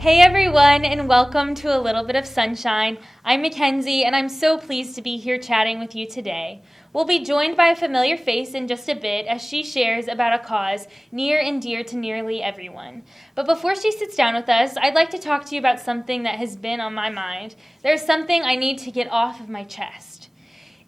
Hey everyone, and welcome to A Little Bit of Sunshine. I'm Mackenzie, and I'm so pleased to be here chatting with you today. We'll be joined by a familiar face in just a bit as she shares about a cause near and dear to nearly everyone. But before she sits down with us, I'd like to talk to you about something that has been on my mind. There's something I need to get off of my chest.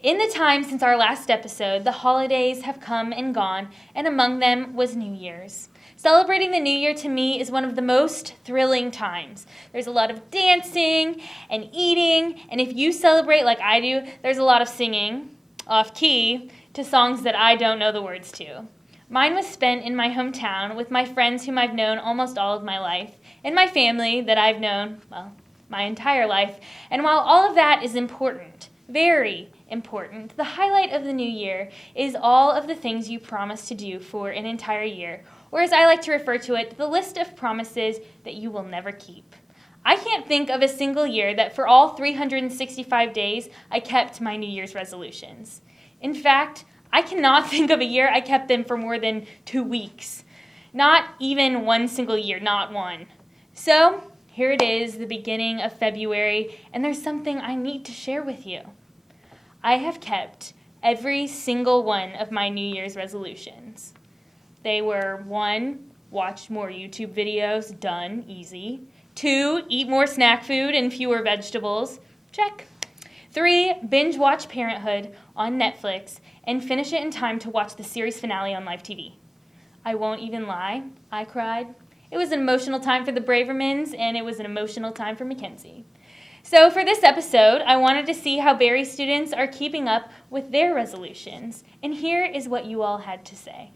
In the time since our last episode, the holidays have come and gone, and among them was New Year's. Celebrating the New Year to me is one of the most thrilling times. There's a lot of dancing and eating, and if you celebrate like I do, there's a lot of singing, off key, to songs that I don't know the words to. Mine was spent in my hometown with my friends whom I've known almost all of my life, and my family that I've known, well, my entire life. And while all of that is important, very important, the highlight of the new year is all of the things you promise to do for an entire year, or as I like to refer to it, the list of promises that you will never keep. I can't think of a single year that for all 365 days I kept my New Year's resolutions. In fact, I cannot think of a year I kept them for more than 2 weeks. Not even one single year, not one. So, here it is, the beginning of February, and there's something I need to share with you. I have kept every single one of my New Year's resolutions. They were 1, watch more YouTube videos, done, easy. 2, eat more snack food and fewer vegetables, check. 3, binge watch Parenthood on Netflix and finish it in time to watch the series finale on live TV. I won't even lie, I cried. It was an emotional time for the Bravermans, and it was an emotional time for Mackenzie. So for this episode, I wanted to see how Berry students are keeping up with their resolutions, and here is what you all had to say.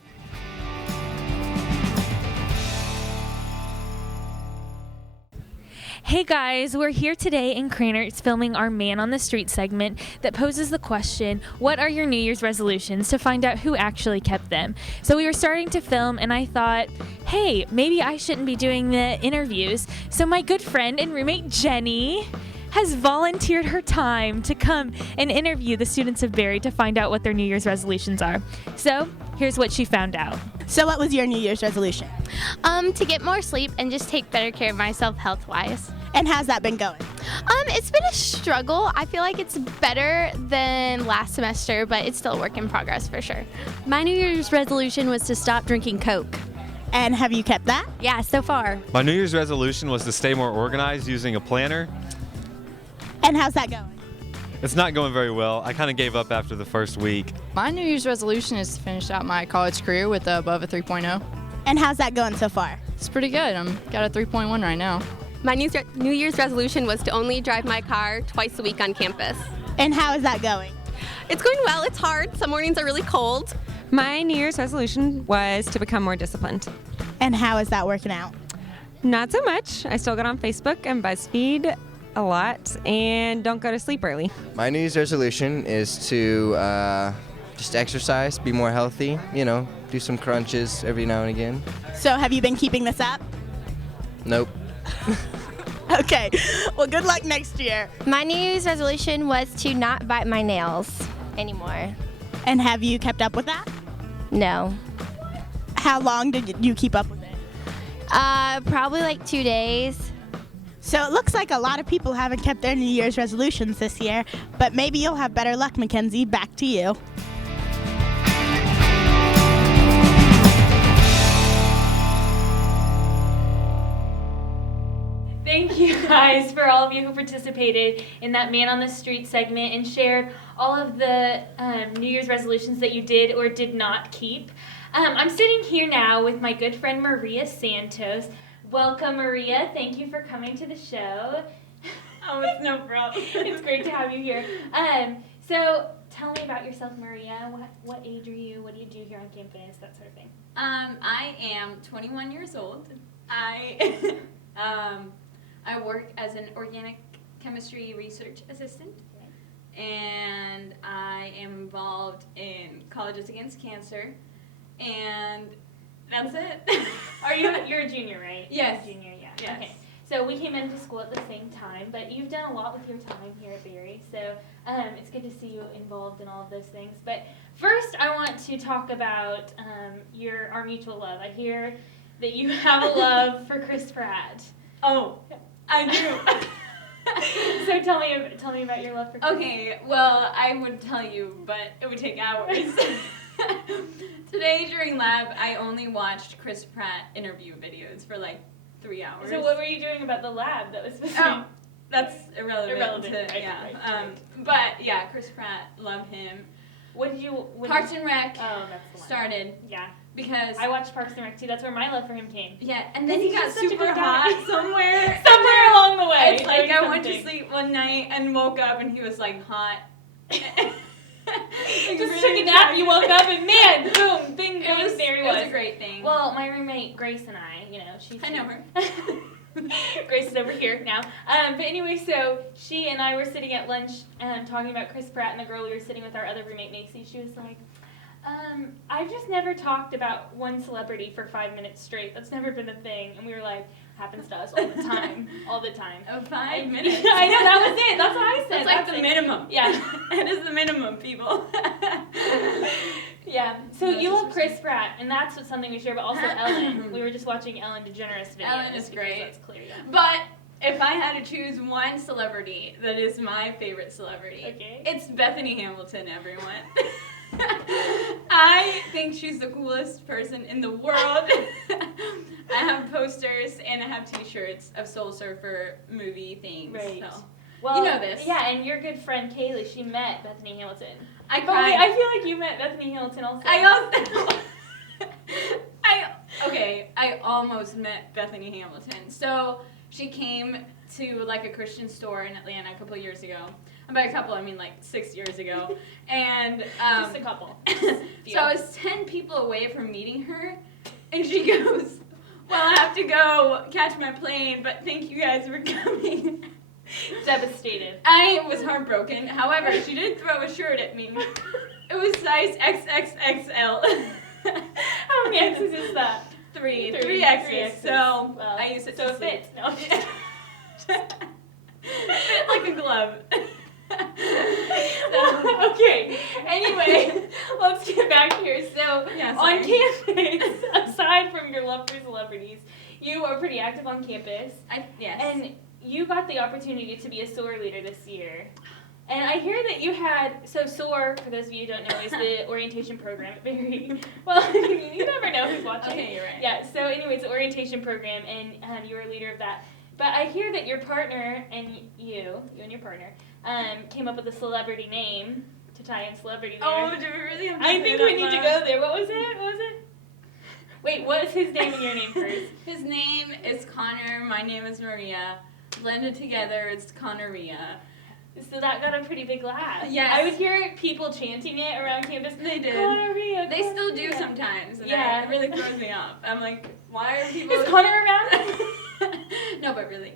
Hey guys, we're here today in Cranards filming our Man on the Street segment that poses the question, what are your New Year's resolutions, to find out who actually kept them. So we were starting to film and I thought, hey, maybe I shouldn't be doing the interviews. So my good friend and roommate Jenny has volunteered her time to come and interview the students of Berry to find out what their New Year's resolutions are. So here's what she found out. So what was your New Year's resolution? To get more sleep and just take better care of myself health-wise. And how's that been going? It's been a struggle. I feel like it's better than last semester, but it's still a work in progress for sure. My New Year's resolution was to stop drinking Coke. And have you kept that? Yeah, so far. My New Year's resolution was to stay more organized using a planner. And how's that going? It's not going very well. I kind of gave up after the first week. My New Year's resolution is to finish out my college career with above a 3.0. And how's that going so far? It's pretty good. I'm got a 3.1 right now. My New Year's resolution was to only drive my car twice a week on campus. And how is that going? It's going well. It's hard. Some mornings are really cold. My New Year's resolution was to become more disciplined. And how is that working out? Not so much. I still get on Facebook and BuzzFeed a lot and don't go to sleep early. My New Year's resolution is to just exercise, be more healthy, do some crunches every now and again. So have you been keeping this up? Nope. Okay, well good luck next year. My New Year's resolution was to not bite my nails anymore. And have you kept up with that? No. How long did you keep up with it? Probably like 2 days. So it looks like a lot of people haven't kept their New Year's resolutions this year, but maybe you'll have better luck, Mackenzie. Back to you. Thank you guys for all of you who participated in that Man on the Street segment and shared all of the New Year's resolutions that you did or did not keep. I'm sitting here now with my good friend Maria Santos. Welcome, Maria. Thank you for coming to the show. Oh, it's no problem. It's great to have you here. So tell me about yourself, Maria. What age are you? What do you do here on campus? That sort of thing. I am 21 years old. I I work as an organic chemistry research assistant, and I am involved in Colleges Against Cancer, and that's it. You're a junior, right? Yes. Junior, yeah. Yes. Okay. So we came into school at the same time, but you've done a lot with your time here at Berry, so it's good to see you involved in all of those things. But first, I want to talk about our mutual love. I hear that you have a love for Chris Pratt. Oh, I do. So tell me about your love for Chris. Okay, well, I would tell you, but it would take hours. Today during lab, I only watched Chris Pratt interview videos for like 3 hours. So what were you doing about the lab that was supposed to Oh, that's irrelevant. Irrelevant, right, Yeah. right. But yeah, Chris Pratt, love him. Parks and Rec Oh, that's the one. started Yeah. because I watched Parks and Rec too. That's where my love for him came. yeah, and then he He's got just such a super good guy. hot somewhere. Somewhere along the way. It's like doing I went to something. sleep one night and woke up and he was like hot. Just took a nap, you woke up, and man, boom, bing, It bang, was, there he it was. was a great thing. Well, my roommate Grace and I, she's I know her. Grace is over here now. But anyway, so she and I were sitting at lunch talking about Chris Pratt, and the girl we were sitting with, our other roommate Macy, she was like, I've just never talked about one celebrity for 5 minutes straight. That's never been a thing. And we were like, happens to us all the time. All the time. 5 minutes. I know, that was it. That's what I said. That's like the it. minimum. Yeah. That is the minimum, people. Yeah. So That's you love interesting. Chris Pratt, and that's what something we share, but also Ellen. We were just watching Ellen DeGeneres videos. Ellen is because great. That's clear, yeah. But if I had to choose one celebrity that is my favorite celebrity, Okay. it's Bethany Hamilton, everyone. I think she's the coolest person in the world. I have posters and I have t-shirts of Soul Surfer movie things. Right. So. Well, You know this. Yeah, and your good friend Kaylee, she met Bethany Hamilton. I But cried. wait, I feel like you met Bethany Hamilton also. I almost met Bethany Hamilton. So she came to like a Christian store in Atlanta a couple years ago. And by a couple, I mean like 6 years ago. And Just a couple. so I was 10 people away from meeting her, and she goes, "Well, I have to go catch my plane, but thank you guys for coming." Devastated. I was heartbroken. However, she did throw a shirt at me. It was size XXXL. How many X's is that? Three Three X's. X's. So Well, I use it so to it sleep. fits. No. Fit like a glove. Okay. Anyway, let's get back here. So, Yeah, on sorry. campus, aside from your love for celebrities, you are pretty active on campus. Yes. And you got the opportunity to be a SOAR leader this year. And I hear that you had, so SOAR, for those of you who don't know, is the orientation program at Berry. Well, you never know who's watching. Okay, you're right. Yeah, so anyway, it's an orientation program, and you were a leader of that. But I hear that your partner and you and your partner, came up with a celebrity name to tie in celebrity there. Oh, do we really have to I say think that we need to much? go there. What was it? Wait, what is his name and your name first? His name is Connor. My name is Maria. Blended together, it's Connoria. So that got a pretty big laugh. Yes. I would hear people chanting it around campus. They did. Gonorrhea, They still do gonorrhea. sometimes. And Yeah. It really throws me off. I'm like, why are people... Is Connor around? No, but really.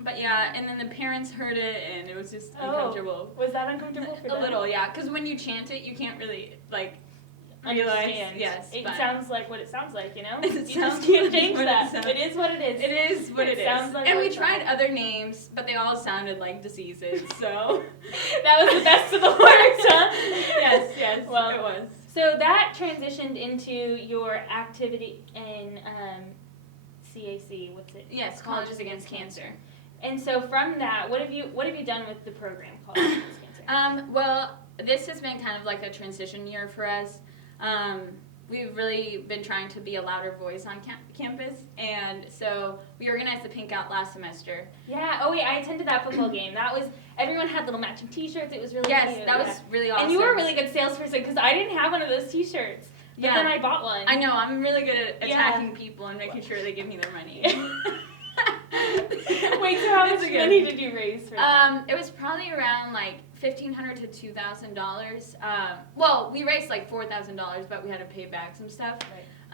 But yeah, and then the parents heard it, and it was just uncomfortable. Was that uncomfortable for them? A little, yeah. Because when you chant it, you can't really, like, realize. Understand. Yes. It but sounds like what it sounds like, you know? It You sounds just can't like change what it that. sounds- It is what it is. It is what it is. sounds like and what we it tried sounds. other names, but they all sounded like diseases, so. That was the best of the worst, huh? Yes, Well, it was. So that transitioned into your activity in CAC. What's it? Yes, Colleges Against Cancer. And so from that, what have you done with the program Colleges Against Cancer? Well, this has been kind of like a transition year for us. We've really been trying to be a louder voice on campus, and so we organized the Pink Out last semester. Yeah. Oh wait, I attended that football game. That was everyone had little matching T-shirts. It was really Yes, cute. that was really awesome. And you were a really good salesperson because I didn't have one of those T-shirts. But Yeah. then I bought one. I know, I'm really good at Yeah. attacking people and making sure they give me their money. Wait, so how much It's good. money did you raise for that? It was probably around like $1,500 to $2,000. Well, we raised like $4,000, but we had to pay back some stuff.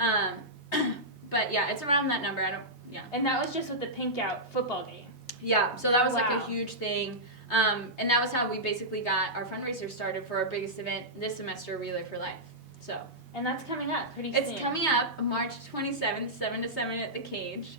Right. But yeah, it's around that number. And that was just with the Pink Out football game. Yeah, so that was like Wow. a huge thing. And that was how we basically got our fundraiser started for our biggest event this semester, Relay for Life. So And that's coming up pretty soon. it's coming up March 27th, 7 to 7 at the Cage.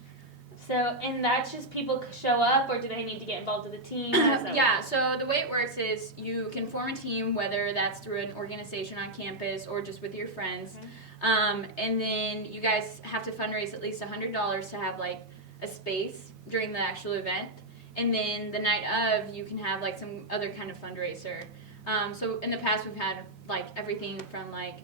So, and that's just people show up, or do they need to get involved with the team? How does that Yeah, work? so the way it works is you can form a team, whether that's through an organization on campus or just with your friends. And then you guys have to fundraise at least $100 to have like a space during the actual event. And then the night of, you can have like some other kind of fundraiser. So in the past, we've had like everything from like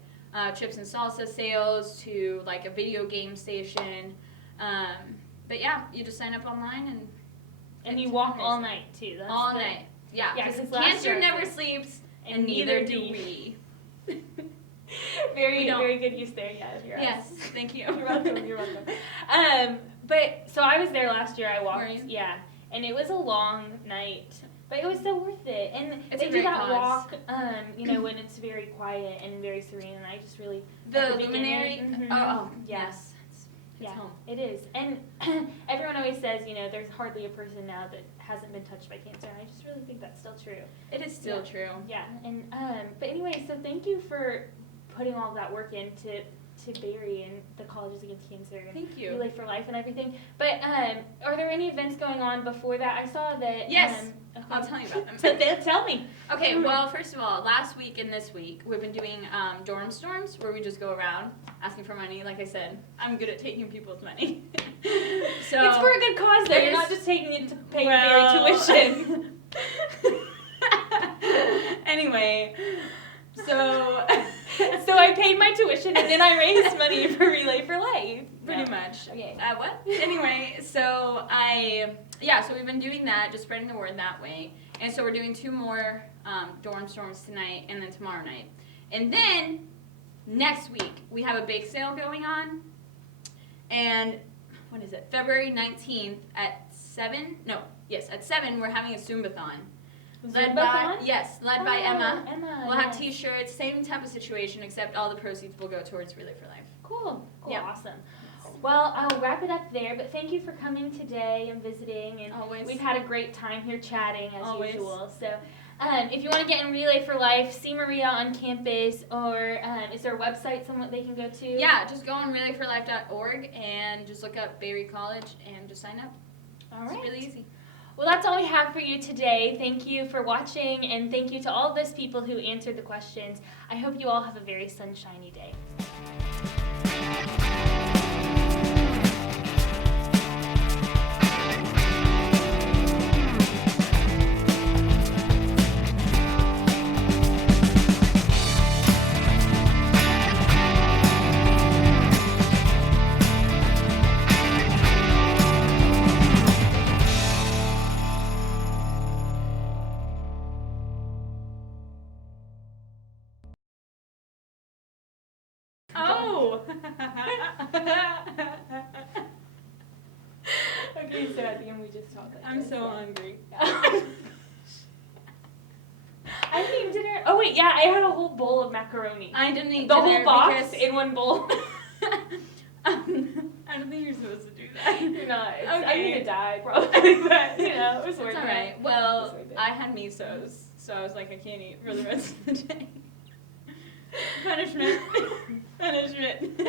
chips and salsa sales to like a video game station. But yeah, you just sign up online and you walk all night too. That's all night. Yeah, Yeah, because 'cause last cancer year I never was- sleeps, and and neither neither do do we. we. Very, We don't. very good use there. Yeah, you're Yes, thank you. You're welcome. You're welcome. But so I was there last year. I walked. Were you? Yeah, and it was a long night, but it was so worth it. And It's they a do great that cause. walk, when it's very quiet and very serene. And I just really The at beginning- luminary. Mhm. Oh, Yeah. yes. It's Yeah, home. it is. And everyone always says, there's hardly a person now that hasn't been touched by cancer. And I just really think that's still true. It is still Yeah. true. Yeah, and but anyway, so thank you for putting all of that work into Barry and the Colleges Against Cancer and Thank you. Relay for Life and everything. But are there any events going on before that? I saw that. Yes. Okay. I'll tell you about them. So tell me. Okay, well, first of all, last week and this week, we've been doing dorm storms where we just go around asking for money. Like I said, I'm good at taking people's money. So It's for a good cause, though. it You're is- not just taking it to pay Well- Barry tuition. Anyway, so So I paid my tuition and then I raised money for Relay for Life. pretty No. much. Okay. What? Anyway, so so we've been doing that, just spreading the word that way. And so we're doing 2 more dorm storms tonight and then tomorrow night. And then next week, we have a bake sale going on. And when is it? February 19th at 7? No, yes, at 7, we're having a Zumbathon. Led by Emma. Emma. We'll have yes. T-shirts, same type of situation, except all the proceeds will go towards Relay for Life. Cool. Yeah. Awesome. Well, I'll wrap it up there, but thank you for coming today and visiting. And Always. we've had a great time here chatting as Always. usual. So if you want to get in Relay for Life, see Maria on campus, or is there a website someone they can go to? Yeah, just go on relayforlife.org and just look up Barry College and just sign up. All It's right. really easy. Well, that's all we have for you today. Thank you for watching, and thank you to all those people who answered the questions. I hope you all have a very sunshiny day. Oh! Okay, so at the end we just talk like I'm this, so yeah. hungry. I didn't eat dinner. Oh wait, yeah, I had a whole bowl of macaroni. I didn't eat The dinner whole box because in one bowl. I don't think you're supposed to do that. You're not. I'm Okay. gonna die probably, but it was worth It's it. alright. Well, It's worth it. I had misos, so I was like, I can't eat for the rest of the day. Punishment. Punishment.